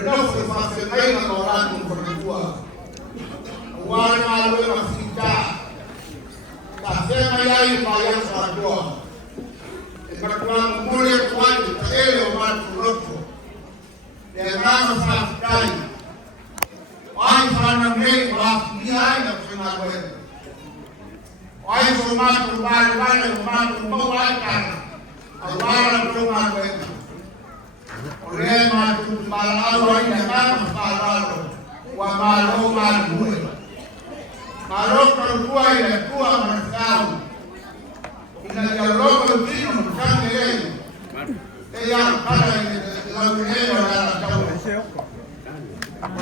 Menurut fasilitas lain orang berdua, warna lalu masita, kasih mayai bayang satu, berdua mulai tuan terele orang berlaku, dengan fasilitas, orang sana mereka bahkan yang sengaja, orang semua berbagai membawakan, orang berbagai. Oleh matu malau ini kan malau, wa malau kedua ini dua mereka. Ina jalur kedua bukan ini. Yang pada ini lalu ini adalah jauh.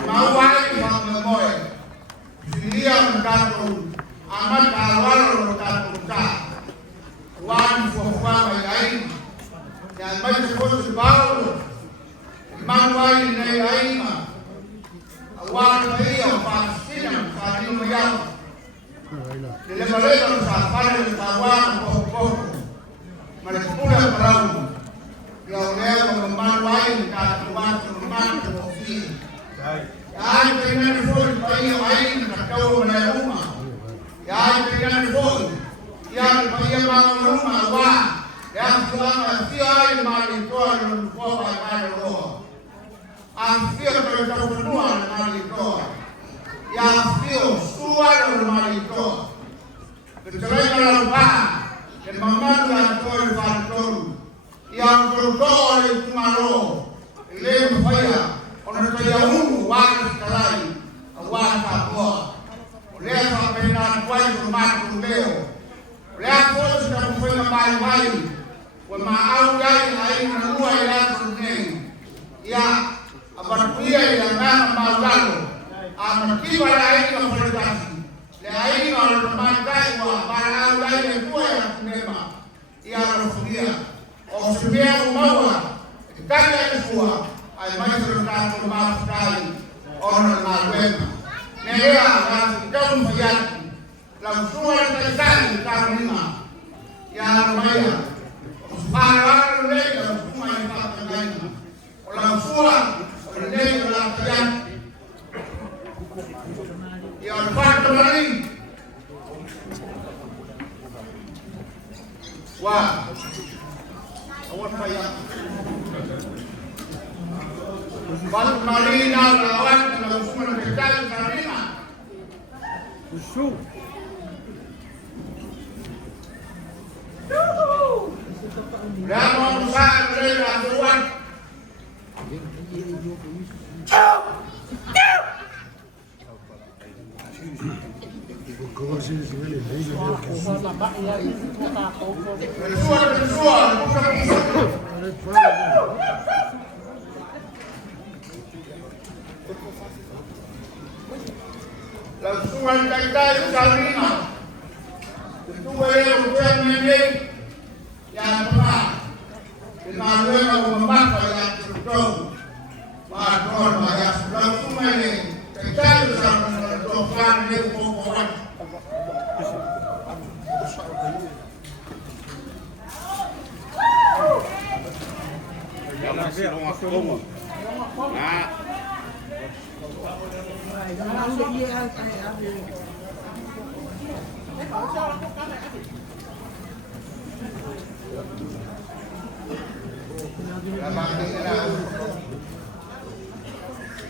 Mau ini mengemoy. Dia mengatakan amat awal mengatakan wan fuwa bayi. Yang masih sebau manwai nei aima awan dia pasina kali mayang le baleta sa pare de tawan ko malipula parau ya leo manwai ka tuan tuan ko fi ai dengan phone pai ai ka kau na rumah ya dengan phone yang pai mang rumah wa yang selama siai mari tuan ko pai ro Anfio berkebutuhan malito, yang fio suara malito, kecuali lupa dan memandang tuan tuan, yang berdoa itu malu, lem faya, orang tua waris kalai, awan kapua, oleh sampai nak tuan rumah tumbeo, oleh tuan sudah mempunyai bayi-bayi, wamaau jai lain kedua yang berning, ya. Abarkuia yang malu, amatiwa lain yang berdasi, lain kalau memakai wah barang lain yang dua yang nema, yang berfuria, osumia umawa, kaya semua, ay masih terdapat rumah sekali orang maluema, negara yang jauh bayati, langsung terjadi karena yang maya, barang lain yang semua yang tak terjadi, langsung Ini adalah yang dapat kembali. Wah, awan payah. Balik kembali lawan langsung mendekat karena usul. Dan memusak dari aturan. Langsung kita Salina itu ujian ini yang pernah dilakukan memakai yang terjauh Makor bayar langsung ini kita bisa menentukan di pokok. Masih rumah kamu. Nah.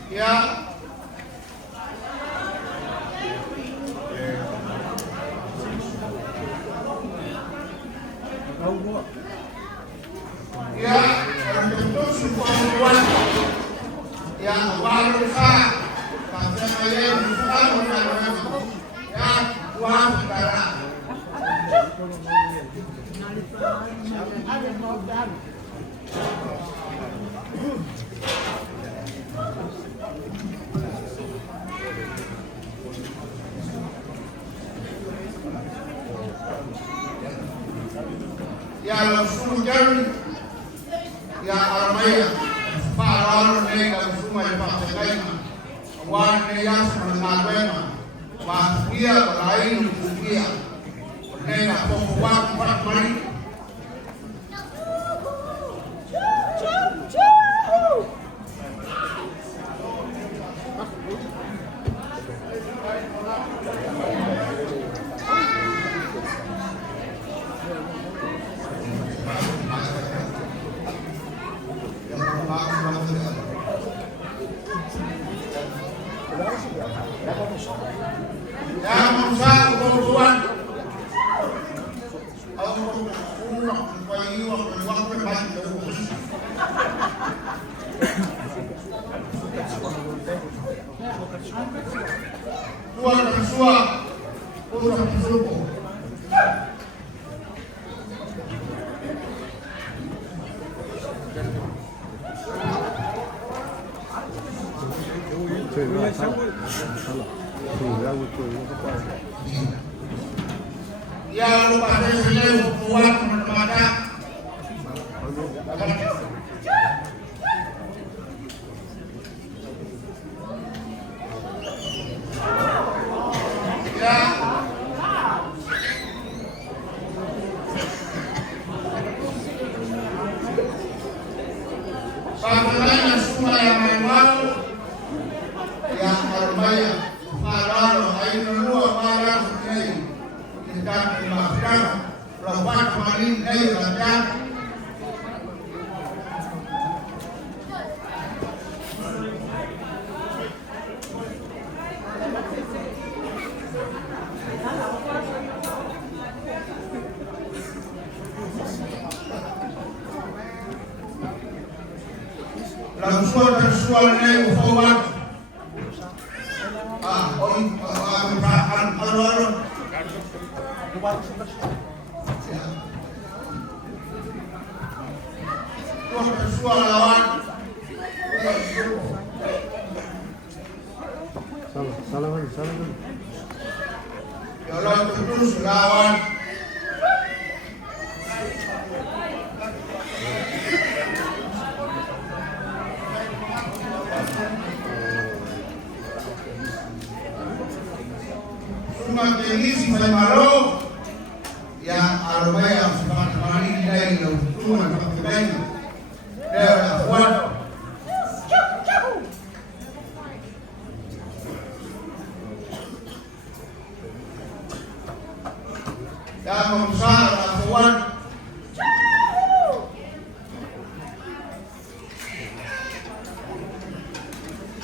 Ya. Ya, tentu sebuah hubungan yang baru sah, sampai saya bisa mengenai ya Tuhan saudara. Ya langsung jadi ya Armaya para mereka semua dipakai warna yang mengenalnya bahaya lain dunia mereka pokok empat mari Yang berusaha kebutuhan untuk umat berpayuan berwaktu baik terus. Tuan bersua untuk bersumpah. Ya lupa saya sendiri kuat membaca. Ya. Bagaimana semua yang memang yang terbaik kalau air luar malam ini kita dimaafkan lepas kemarin dari raja langsung tersual dari ufawat salah. Kalau terus lawan Sumat Tenis Malimaro yang arwah yang sempat kemarin dari Tuhan Pakaian dari Akhwan dan berusaha Akhwan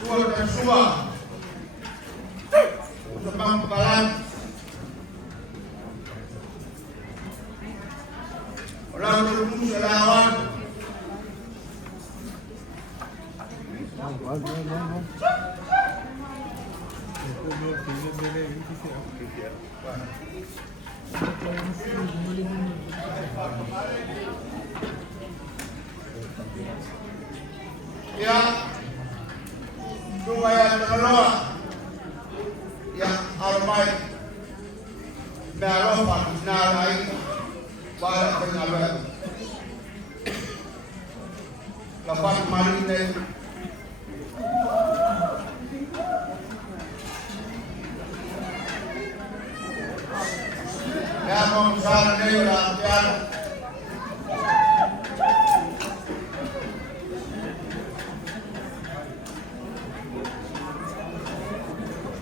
Tuhan Tersua Sebang Pegalan orang terus lawan ya supaya terkelola yang almai narofa nalai balik pengabar lepas kemarin dari yang mengusahakan dari rakyat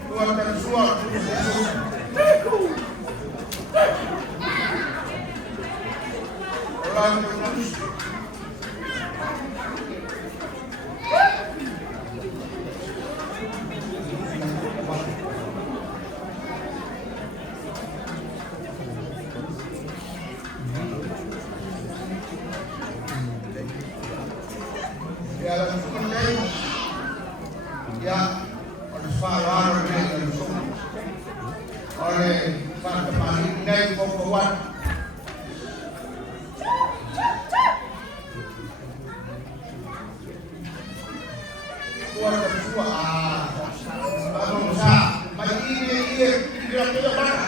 Tuhan tersuat orang terus dalam penting ya Farah oleh para kepala dari pokok Tuan Ketua bangsa bagi ini kira-kira mana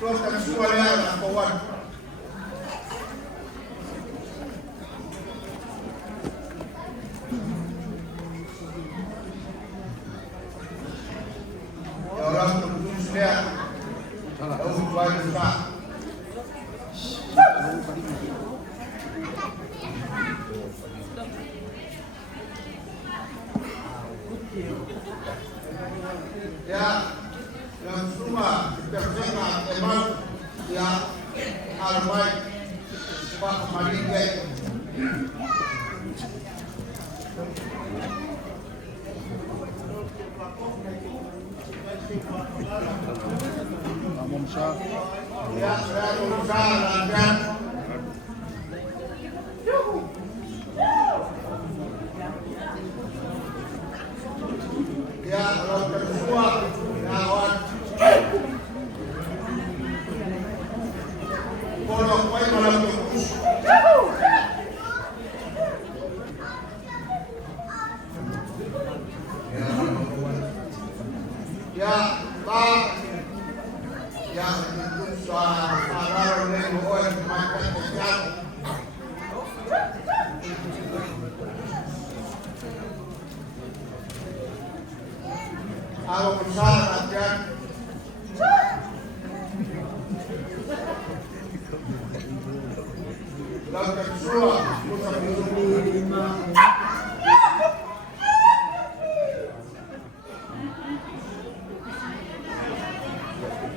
Tuan Ketua yang kawan orang terus dia tahu buat tak ya yang semua terkena emang ya almai Pak Malik Ya, saya berusaha latihan. Ya, kalau tersuah lawan bolong koi malam terus. Ya, Pak. Ya, itu soal yang makan kejam. Kalau besar latihan. Lalu tersuah, pusat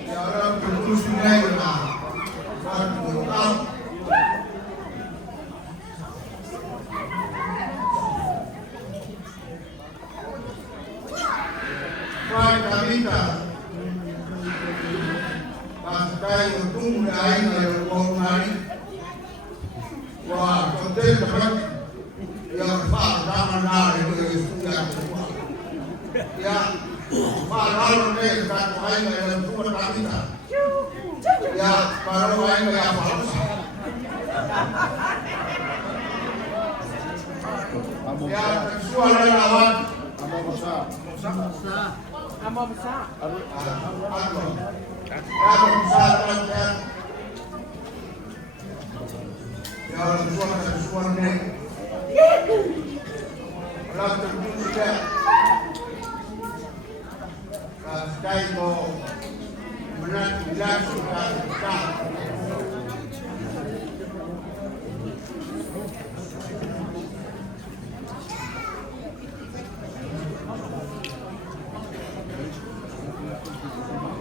ya orang terus nilai benar. Dan berutang. Baik Kamita. Pastai untung mulai dari Komari. Wah, konten dapat yang Pak Ramadan itu sudah semua. Ya, Pak Ramadan itu kan main dalam semua Kamita. Ya, baru main dari apa? Ya, seksual lawan. Amo besar. Ya, seksual ni. Kalau terbuka, kalau itu benar benar sudah.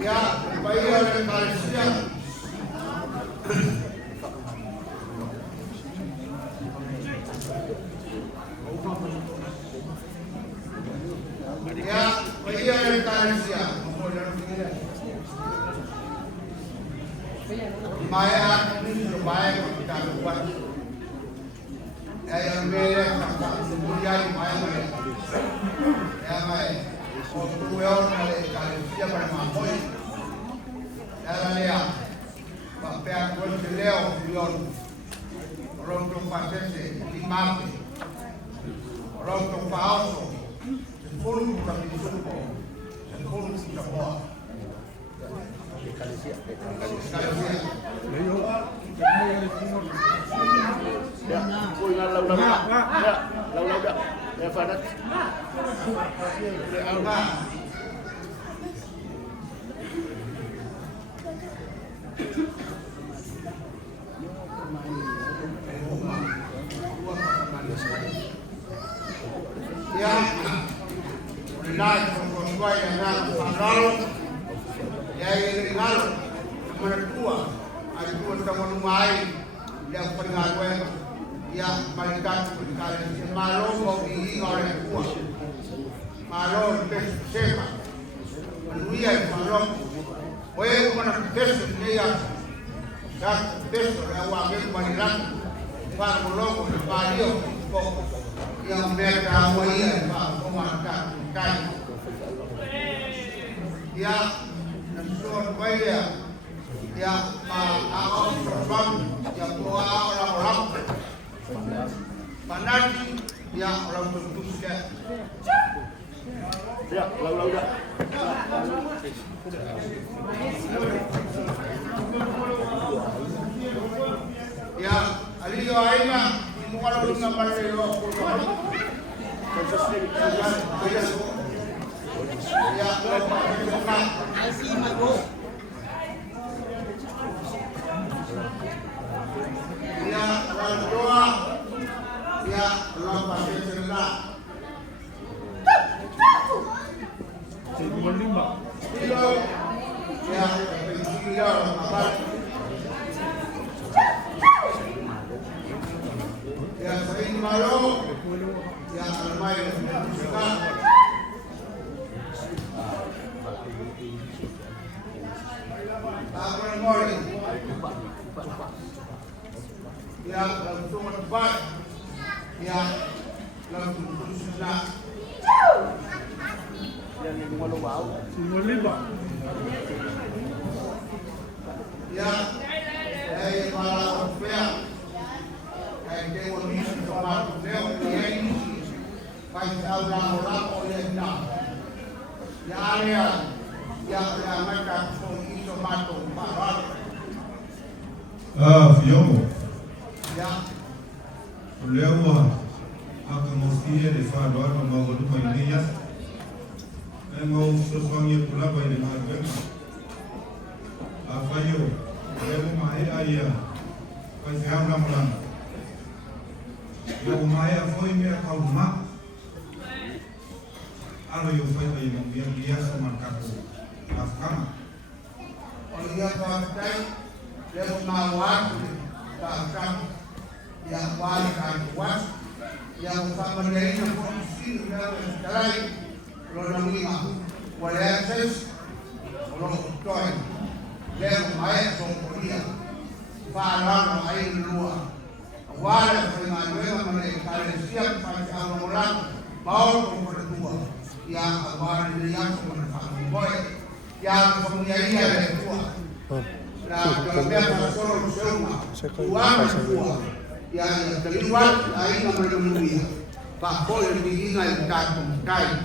Ya, bayar dan Malaysia. Ya, bayar dan Malaysia. Maya ini terbaik kita buat. Yang mereka tak semuanya Maya mereka. Ya, Maya. Untuk orang Malaysia bermampoi. Dalam dia, bapak pun beliau beliau orang tu pasal lima, orang tu faham, sepuluh kami suku, sepuluh kita buat. Ya, koi lau dah. Ya, Fadat. Ya, naik sesuai dengan tanggal yang ringan menentua. Aku teman rumah yang pengaruh yang mereka berkali malu bagi orang tua. Malu bersama. Menuia malu. Wei mana bersama dia. Dan bersama awak bermaniran. Para mulung berbalik yang mereka awalnya Pak Komandan Kai. Ya, nasuh bayar. Ya, Pak Awam Terbang yang tua orang-orang. Panadi yang orang berdusta. Ya, lau dah. Ya, aliyo aina mungkin belum nampak aliyo. Ya, lepas Asih mago. ya, orang doa. Ya, lepas cerita. Iyo, ya, iyo, apa? Ya, sering malu. Ya, almay, suka. ya langsung tempat ya langsung sudah Yan yung malubaw. ya dari para opea kayak dewan misi soal leo ini kayak orang oleh dah ya area ya mereka iso mato parah Fiomo, ya o leo a mosquia de fado no mago do paineias. É mau soswangi pula pai de marga. A fayo, leo mai aia. Pai fiam na mulan. Leo mai a foi me calma. Alo yo fai pai mo dia sama kaku. Afkama. oleh partai leo nawat takkan ya walikan was yang sama dari posisi dalam sekarang kalau lima kualitas kalau toy leo mai sokoria falar air luar wala dengan mereka mereka siap pada awal mau berdua yang awal yang sebenarnya boy yang kemudian ada dua la kalau solo semua dua dua yang kedua ahí no me lo movía bajo el vigina el gato cae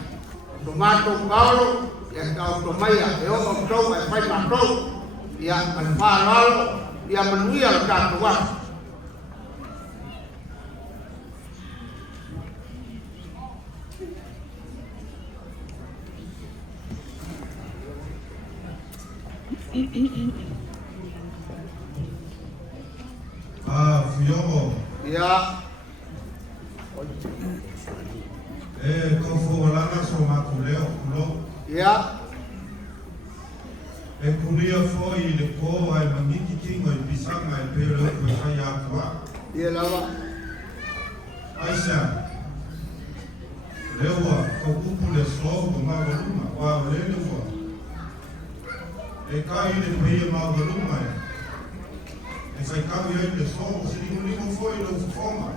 tomato Paulo yang kau tomaya eu comprou mas vai matou yang menfaal yang menuia el gato was Fiomo, ya kau fowalana so maku leo kulo. ya E kuria foi le ko ai mangiki kingo i pisanga e pero ko sai atua. dia lawa Aisha. Lewa ko kupu le so ko ma voluma wa le lewa. E kai le pei ma voluma. E sai kai le so se ni mo foi lo foma.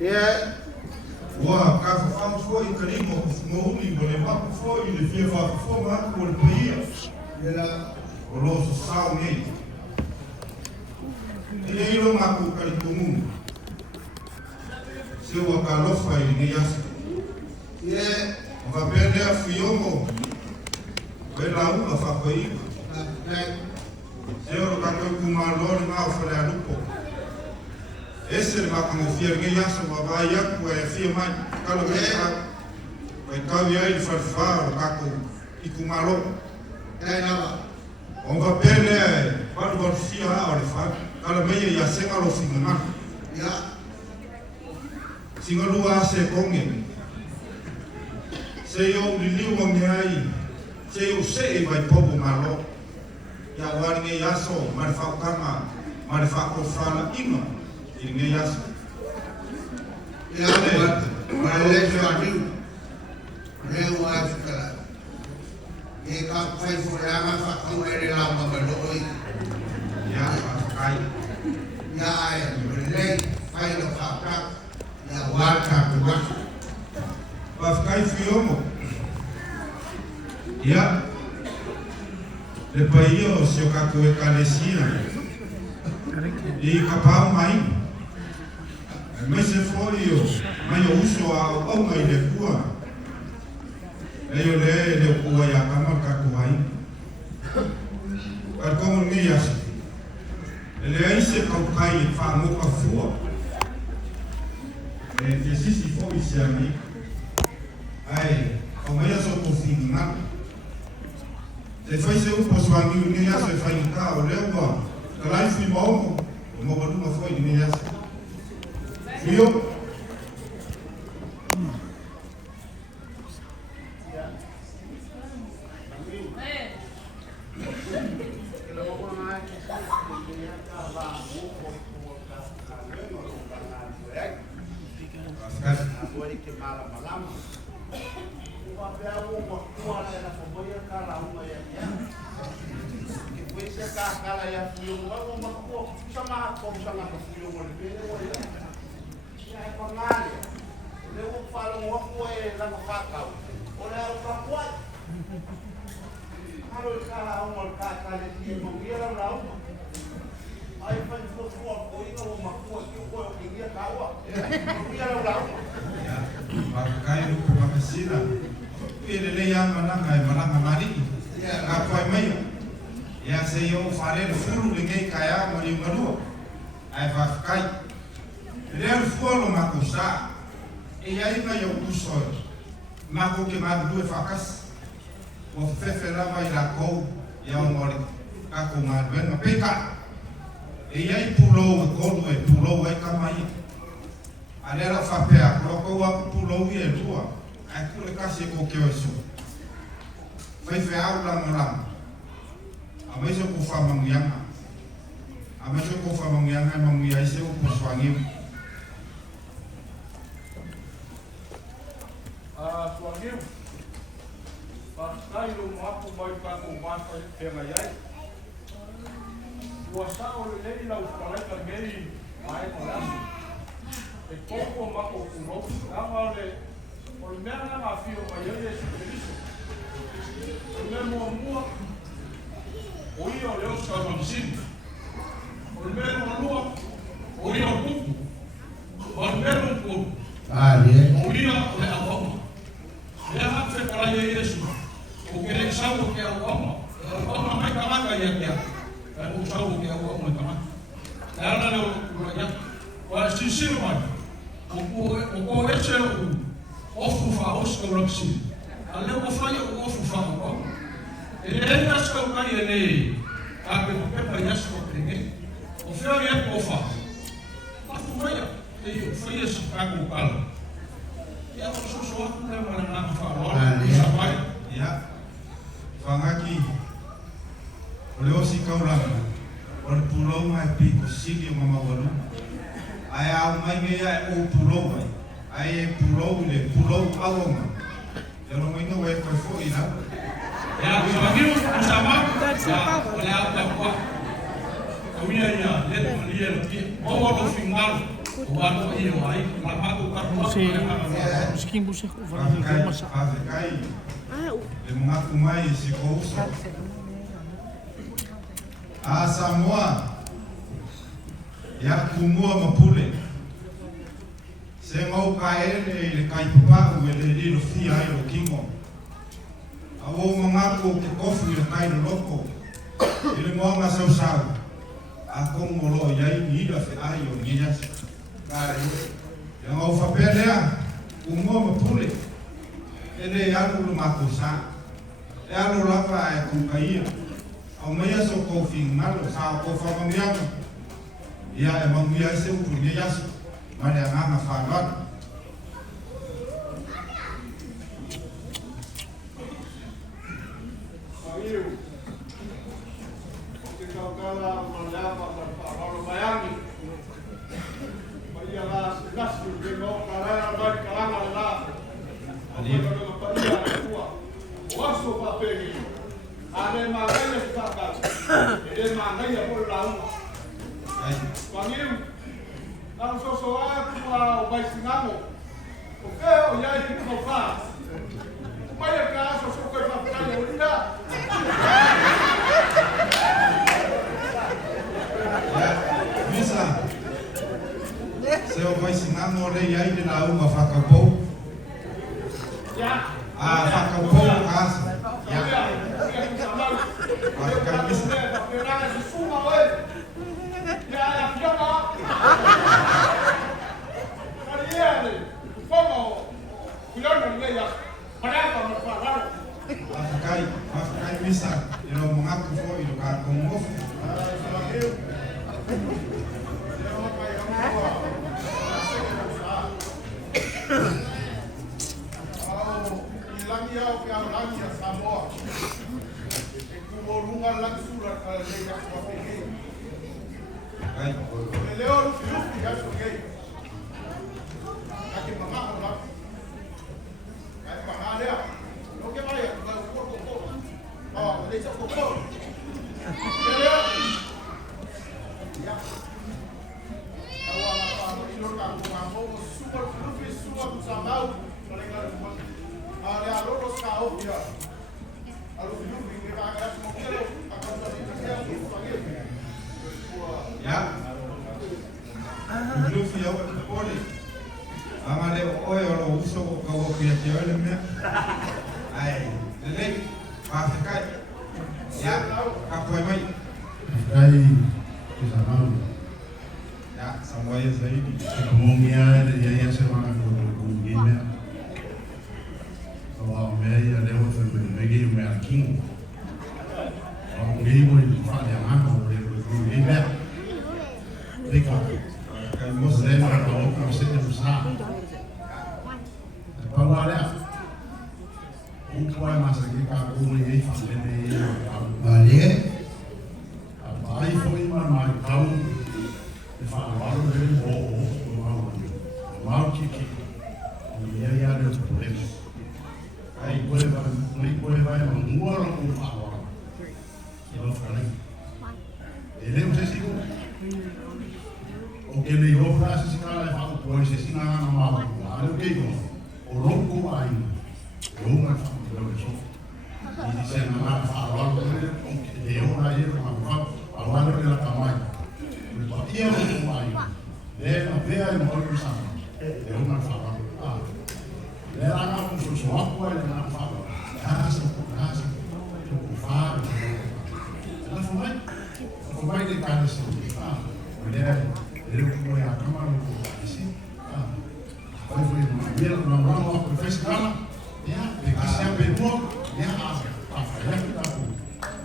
ya Wa ka fa foi karimo mo ni mo le pa foi le fie fa foma ko le pei. dia lawa O loso sao nei. E ei lo maku karikumu. Se o kalofa i ni yasi. ya O ka pende a fiomo. Pe la uma fa koi. Se o ka koi kumalori ma o fale alupo. Ese le maku mo fia ni yasi ma vai aku e fia mai. Kalo me ka. Pe kau ia i farfa o kaku i kumalo. dia lawa O ka pende paru paru fia o le fa. Kalo me ia senga lo finga. ya Singa lua se konge. Se yo liliu o ngai. Se yo se vai pobo malo. Ya wari nge yaso marifa kama marifa ko fala ima. I nge yaso. ya wale suatu leo sekarang e ka fai furama fa ko ere la ma badoi Ya kai. ya ai le fai lo fa ka ya waka tuwa Pas kai fiomo. Ya. Le paio se o ka ko e kalesia. I kapau mai. Mas se foi eu, mas eu uso a uma ile kua. Eu le kua ya kama kakuai. Ar como ni yas. Ele aí se kaukai fa mo ka fua. E se foi se ami. Ai, o mai so ko finga. Se foi se o poswangi ni yas se fai ka o lewa. Kalai fui mo mo ba tu foi ni yas. Fio. se kala ya fiung wa mo ko sama ko sama ko fiung mo le wa ya e pangale le wo falo mo ko e la mo ka o le o ka kwa halo ka o mo ka le ti mo ngira la o ai fa fo fo ko i no ma ko ki ko ki ngira ka wa ngira la o ya pakai lupa pakai sila ele le yang mana ngai mana mari ya apa mai ya se yo fare fulu le ngai kaya mo ni maru ai va kai le fulu ma ko sa e ya ina yo kuso ma ko ke ma du fakas o fefe la vai la ko ya o mori ka ko ma ben ma peka e ya i pulo ko do e pulo e ka mai alera fa pe a ko wa pulo e lua aku le kasi ko ke oso fai fe au la mola amai so ko fa mangianga amai so ko fa mangianga mangia ise ko swangi swangi pa sai lo mapu mai pa ko ma pa te mai ai wa sa o le la u pa ka ngei mai ko la e ko ma ko no na le o le mea nga whio mai au Yesu Christo. O le mea mua mua, o ia o leo ska mamsini. O le mea mua mua, o ia o kuku. O le mea mua kuku. O ia o le awama. Lea hapse karai e Yesu. O kere sau ke awama. Awama mai kamaka ia kia. O sau ke awama kamaka. Lea ana leo kura wa sisiru mai. O ko ese o ofu fa osko roksi ale ko fa yo ofu fa ko ele na sko ka ele a pe pa ya sko prenge o fe ya ko fa afu fa ya e fa ya so ka ko kala ya ko so ko na na fa ro sa pa ya fangaki ole osi kaula o pulo mai pi ko sigi mama walu ai au mai me ai o pulo mai ai pulo le pulo awoma eu não ainda vai para fora não ya so viu o sama olha a kwa o ia ia le mo ia lo ki o o final o ano ia ai la ma ko ka Misschien moet ik over de massa. le mengaku mai si kouso a Samoa ya kumua mapule se mau kae le kai papa o le lilo fia ai lo kingo a o mangako ke kofu le kai lo loko ele mo ma sau sau a kongo lo ia ni la fe ai o ni ya kare ya mau fa pelea o mo ma pule ele ya lo mako sa ya lo la pa e ku kai o me ya so ko fin malo sa ko fa mangiano ya e mangia se u ni ya mana nganga falon Ayo, kita kala malama para bayani. Baya la sekas de no karana bai karana la. Ali ko paia tua. Waso papeli. Ade magaya staka. Ede magaya por la uma. ai Pangiu. Não sou só o baicinamo. O que o ia ir no faz? O mai é caso só coisa para praia olha. bisa se o vai ensinar no rei aí de na uma faca pou Ya. a faca pou casa ya faca bisa faca bisa eu não mengaku foi do cara com o ai Ele Ya. Dulu via poli. Angale oi ora uso ko via tiole me. Ai, lele Afrika. Ya, kapoi mai. Ai, bisa mau. Ya, sampai zaidi. Ngomongnya ya sama ngomongnya. Kalau meia lewat lagi merking. Kalau gini mau difaat yang mana mau ngomongnya. Rika, kan muslim kalau masih besar. Pawalnya. Upaya masa kita ngomongnya family balik. Ai foi mais calmo. Falaram dele mal que e aí a Deus por ele aí quando vai uma hora com fala e não fala ele não sei se o que ele ouve essa se cara fala pois se não na mal aí o que o louco aí eu não falo eu sou e se não fala ele eu na ele não fala agora ele na tamanho ia mai le na vea e mo sa e una fala le ana un so ako le na fala casa to fala na foi de casa se le ko ya kama no si foi uma na mão profissional ya de que se abençoe ya a fazer que tá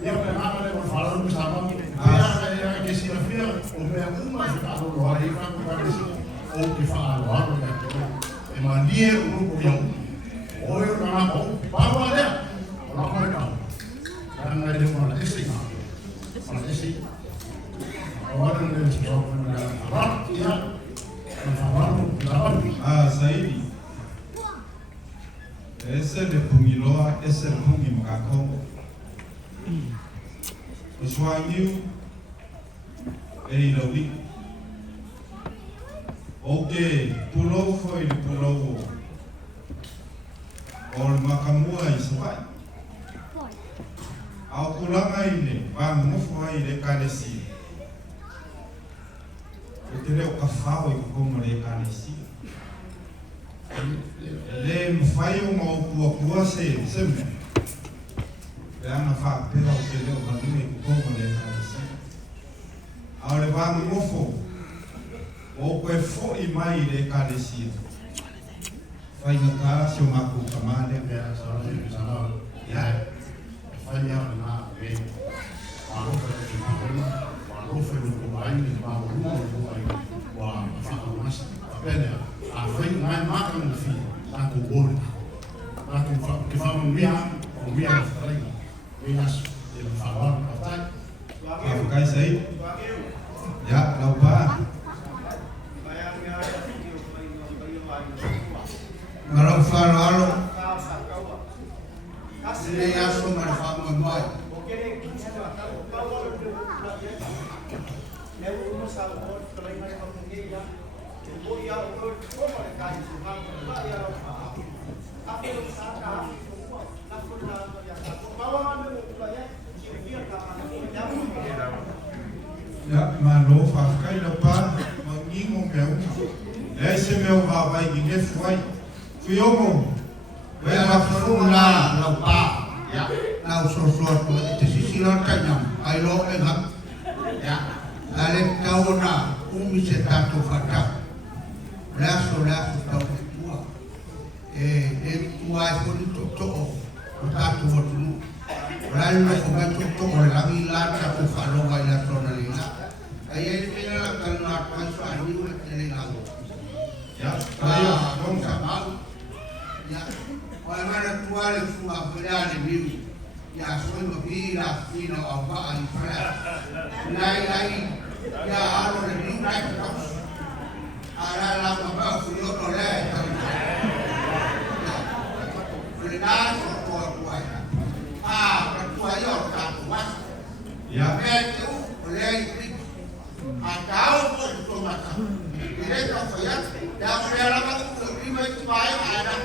eu na le fala no sábado que se afia o meu uma ficado no ar e vai para o que fala no ar e mania o grupo eu ou eu não vou para o ar não vai não karena dia mau isi agora não é só para ya zaidi. Ese le pungiloa, ese le pungi makakongo. Oswangiu ei lawi. Oke, pulau foi de pulau. Ol makamua iswai. Au kulanga ile, bang mufua ile kanesi. Utere o kafao i como le kanesi. Le mfaio mau kua se seme. Le ana fa pera o tele o banue como le kanesi. Au le bang mufu. O kwe fo i mai le kanesi. Fai ngaka si o maku kamale ya salah ya fanya na be walau foi no bairro de wa famas pena a foi mais marca no fim tá com bolo tá com que fala o minha falei minhas ele falou tá Afrika sai. Ya, laupa. Kalau faralo, sini aso marfam mai. Ya, malo Afrika laupa mengingo meu. Esse meu vai ninguém foi. Fiomo. Bela furula laupa, ya, lau sosor tu itu sisiran kanyam, ailo engam, ya, ale kauna setatu fata, laso tau tua, tua itu to, tatu wotunu, lalu komentu to lagi lancar tu kalau gaya tonalina, ayat ini lah karena pasal ini ini lagu, Ya, dong sama. Ya, orang tua le fuma berani biru, ya semua bila fina apa alifra, lai, ya alo le biru lai terus, ala lama bah fuyo oleh, benar tua ya, tua yo tak kuat, ya. itu oleh itu, atau pun itu macam, ini tak kuat, dah berapa lama tu lima itu baik ada.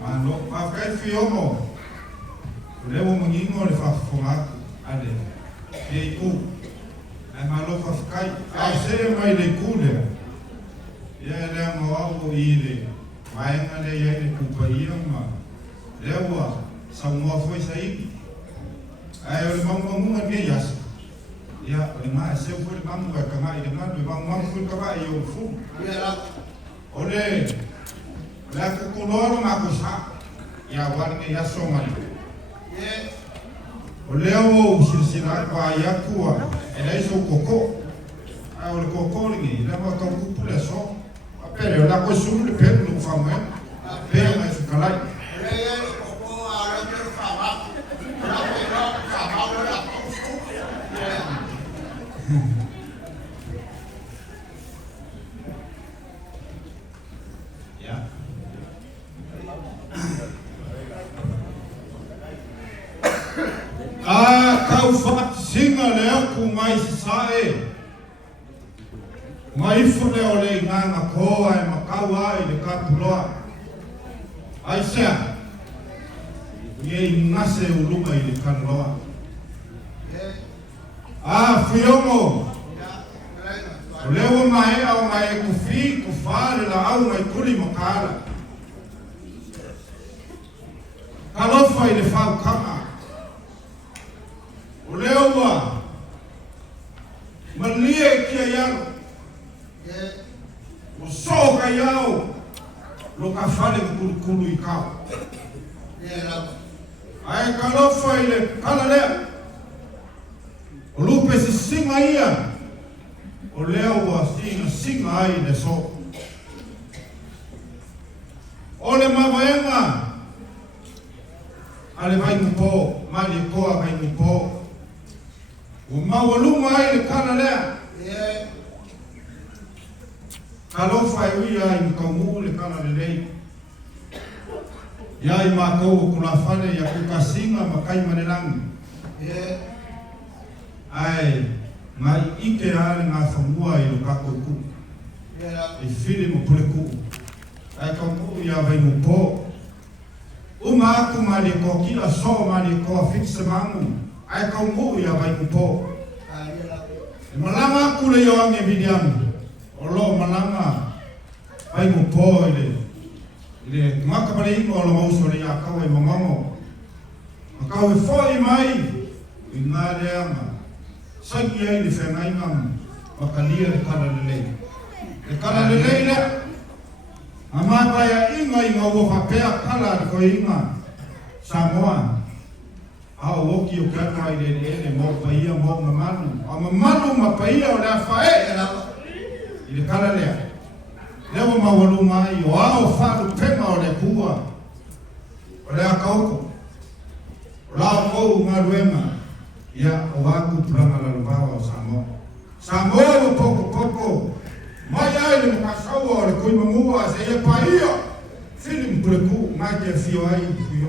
Mano, pakai fiomo. Lewo mengingo le fafonga ade. Yaitu, malo pakai. Ase mai le kule. Ya le mau ile. Mai ngale ya le kupaia ma. Lewa sama foi sai. Ayo le mau ngai yas. Ya, le mai se foi mau ka mai le mai mau foi ka vai yo fu. Ya. Ole. La kukuloro makusa ya warne ya somali oleo silsila kwa yakua ela iso koko a o koko ni la ma to kupule so apere la ko sulu le pelu no fama pe ma fikalai koko a la ke fama la pe no fama la ya kau fat singa leo ku mai sae mai fule ole nganga koa e makau ai le kapuloa ai sea ye ngase ulunga i le kanoa fiomo leo mai au mai ku fi ku fale la au mai kuli makala kalofa i le fau kama Olewa malie kia yalo usoka yao lo ka fale kulu ikao ai kalofa ile kalale olupe si singa ia olewa singa ai le so ole mawaenga ale vai mpo mali koa vai mpo o mawalunga ai le kana lea kalofa e wia i mkaungu le kana le lei ya i makou kuna fane ya kukasinga makai manelangi ai mai ike ale ngā whamua i lo kako ku i whiri mo pule ku ai kaungu ya vai mo po uma aku mali ko kila so mali ko fixe mangu ai kaungu ya vai kupo malanga kule yo ange bidiam olo malanga vai kupo ile maka pale ingo olo mauso le ya kawe mangamo makawe foi mai ingare ama sangi ai le fengai ngam makalia le kala le le amata ya inga wo fapea kala ko inga Samoa au woki o kama ile mo paia mo mamalu ma paia o la fae ile kala le lewo mawalu mai o au falu pema o le kua o le akauko o la o maruema ya o aku prama la lupawa o Samoa poko mai ai le makasawa o le kui mamua se ia paia filim preku mai ke fio ai fio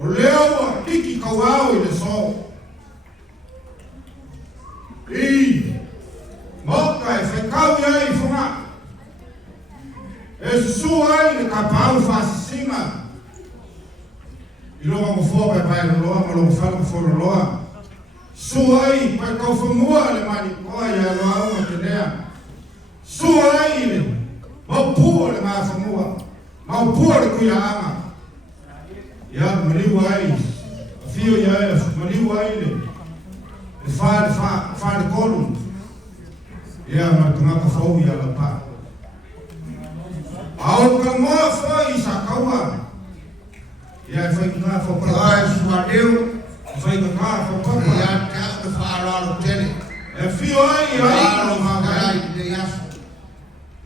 o leo kiki kauau i le so moka e whekau i ai whunga e susu ai le kapau whasisinga i loa mawhua pai loa ma loa whala mawhua loa su ai pai kau whamua le mani koa i a loa unga te lea su ai le maupua le maa whamua maupua le kuia ama ya maliu ai fio ya maliu ai le fa kolu ya martunga ka fau ya la pa au ka mo foi sa kaua ya foi ka fo pa ai suadeu foi ka fo pa ya ka de fa lo tele e fio ai lo ma ai de ya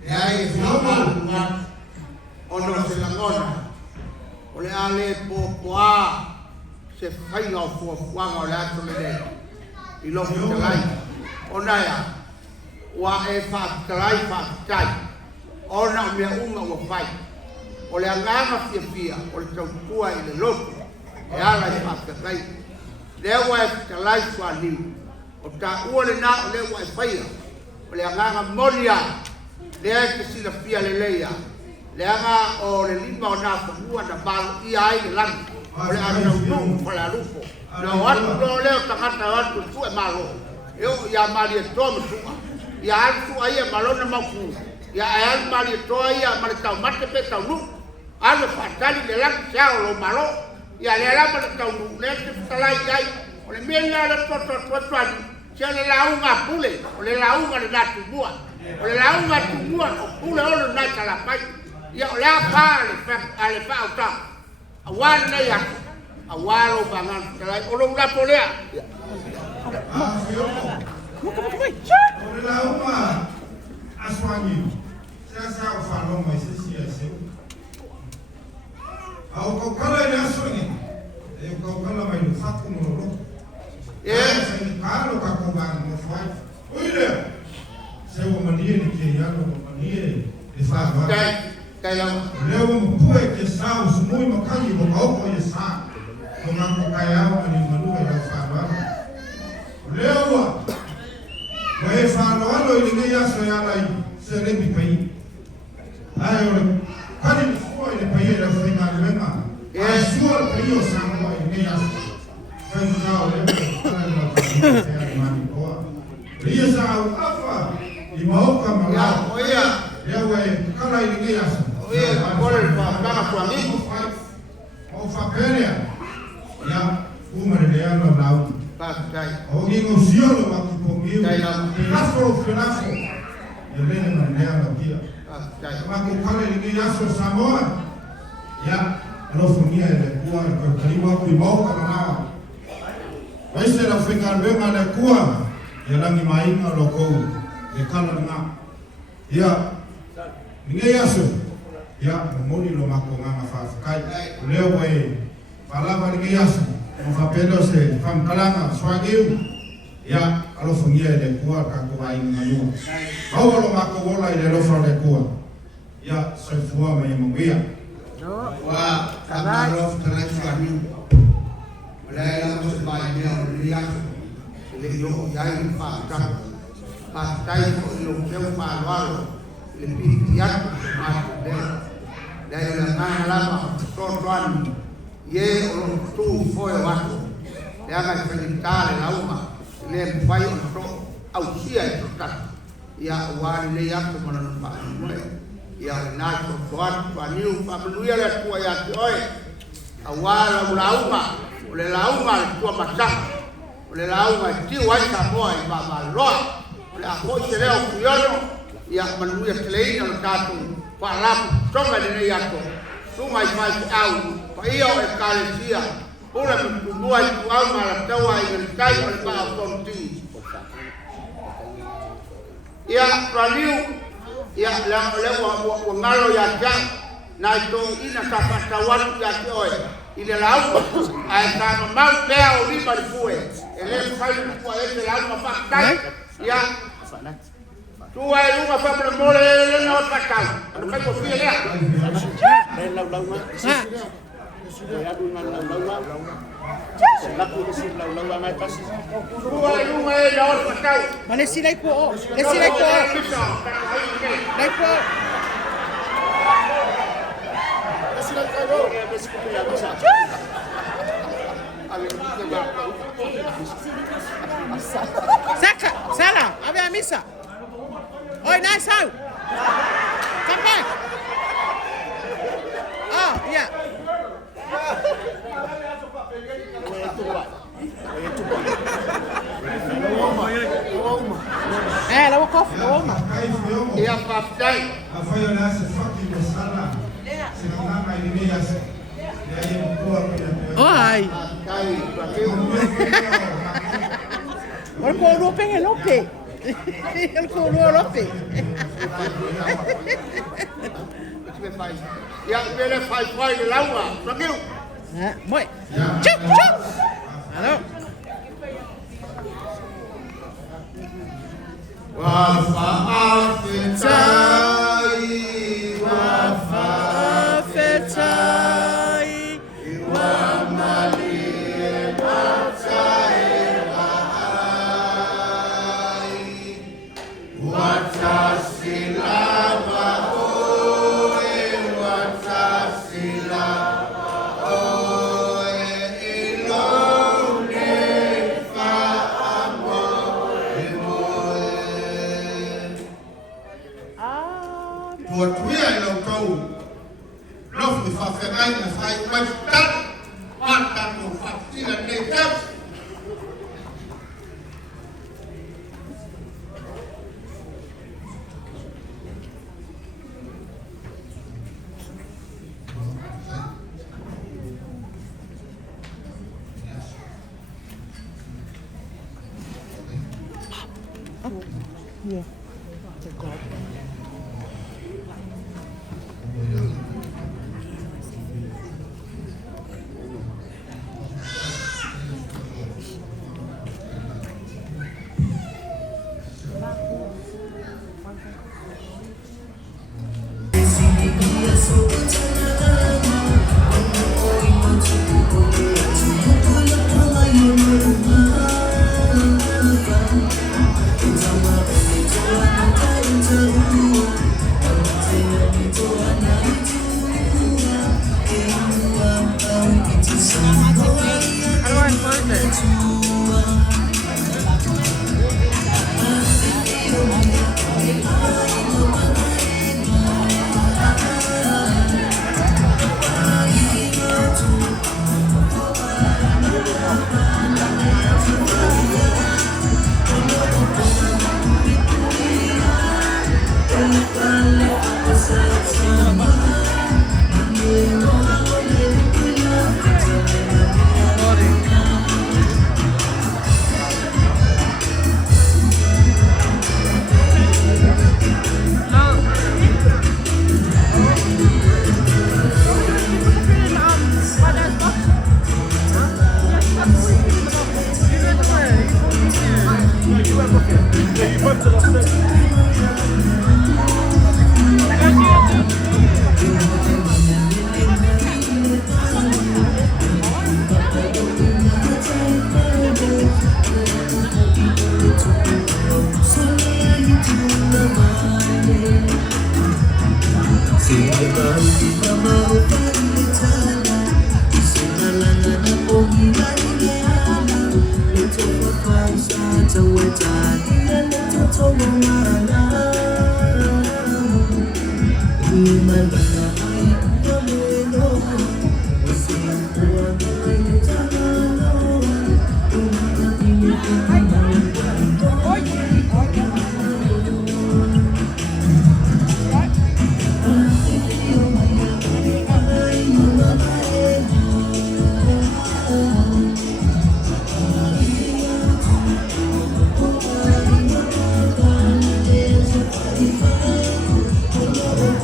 ya e fio ma ono se la ngona ole ale poa se fai o fuanga o le ato le i lo talai ona ya wa e fa talai ona me unga o fai o le anganga fia o le tautua i le loto e ala i whakakai. Lea wa e kalai swa liu. O ta ua le na o le wa e whaia. O le anganga molia. Lea e kisila pia le leia. Le anga o le lima o na whamua na balo i ai le lani. O le anga nungu whale alupo. Na o atu lo leo tangata atu tu e malo. Eo ia mali e toma sua. Ia atu ia malona maku. Ia ai mali e toa ia mali tau mate pe tau nu. Ano whatali le laki sao lo malo. Ia le lama le tau nu. Le te whalai iai. O le mea le tuatuani. Sia le launga pule. O le launga le natu mua. O le launga tu mua. O pule ono nai kalapai. Ia o lea paa ale paa o ta. Awan nei aku. Awalo bangan. Olo ulapo lea. Ore la uma aswangi. Sasa ufalo mai sisi ese. Au ko kala ina aswangi. E ko kala mai no faku no ro. Sai kalo ka ko ban no fai. Oire. Se o manie ni ke ya no manie e fa va. Kai la. Leo mpue ke sa usmui makani mo ko ye sa. Ko na ko kai au ni manu ya fa va. Leo Mae whanau i le aso e alai se repi pai. Ai ore, kari ni fua i le pai e la whainga luenga. Ai sua le pai o Samoa i le aso. Whainga o le kare la whainga se ali mani koa. Ria sa au afa i maoka malao. Leo e kala i le aso. Oia, kore le whakanga kua miku. O whaperea. Ia, umare le ano lau. O ingo siolo ma ki pongiu. Nafo fenafo. Elene ma nea la kia. Ma ko kale ni aso Samoa. Ya, alofonia ele kua ko kalima ku moka na. Waise la fenga benga le kua. Ya langi mainga loko. E kala na. Ya. Ninge aso. Ya, moni lo mako ngama fa kai. Leo boy. Palava ninge aso. Mo fa pedo se fam kalanga swageu ya alo fungia le kua ka ko ai nganu au lo mako bola ile lo fra le kua ya se fua me mo via wa kamaro tra swageu la la mo se bai ne ya le yo ya i fa ta tai ko lo ke fa lo le pi ya ma de la na la to toan ye o tu foi watu le aga felitale la uma le pai o to au sia e ta ya wali le ya ko mana pa ya na to toan pa niu pa luia le tua ya oi awala la uma le la uma tua mata le la uma ti wa ta moi ba ba lo le a ko se le o kuyono ya manuia kleina le tatu pa la tonga le ya ko sunga i mai au Pai o e kalesia, ora me kumua i tu alma la taua i el tai o le paa konti. Ia raliu, ia le ngalo ya ja, na i to ina ka patawatu ya te oe. I le lau, a e ka mamau pea o riba le fue. E le fai lukua e te lau ma whaktai. Ia, tua e lunga whamre mole e le na o takau. Ano kai ko fia lea. Le lau lau ma. Ya du na lau lau. La ku si lau lau ma pasi. Tua e lunga e na o takau. Ma le si lai ko. Le si lai ko. Lai ko. Le si lai ko. Le si ko ya misa. Saka, sala, ave a misa. Oi, nice out. Come back. Oh, yeah. Lawa kof, lawa ma. Ia papai. Afayo na se faki mo sala. Se na mai ni ya se. Ya ye ko Oh, ai. Kai, pakeu. Ol ko ro pe lope. El ko ro lope. Ia pele fai laua, pakeu. Moi. Chup, chup. Hello. Wafafetai, Wafafetai, Wamali. ia i lau tau lofu i whawhengai na whai mai tat mātano whakatira nei tau.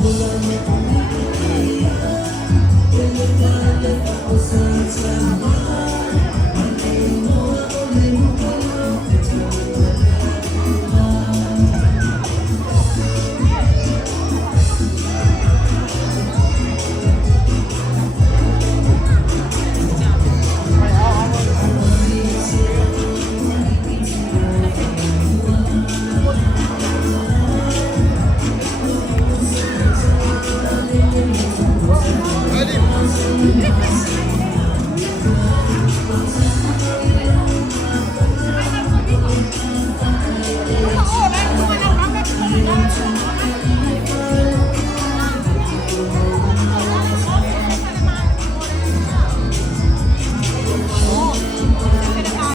Pulang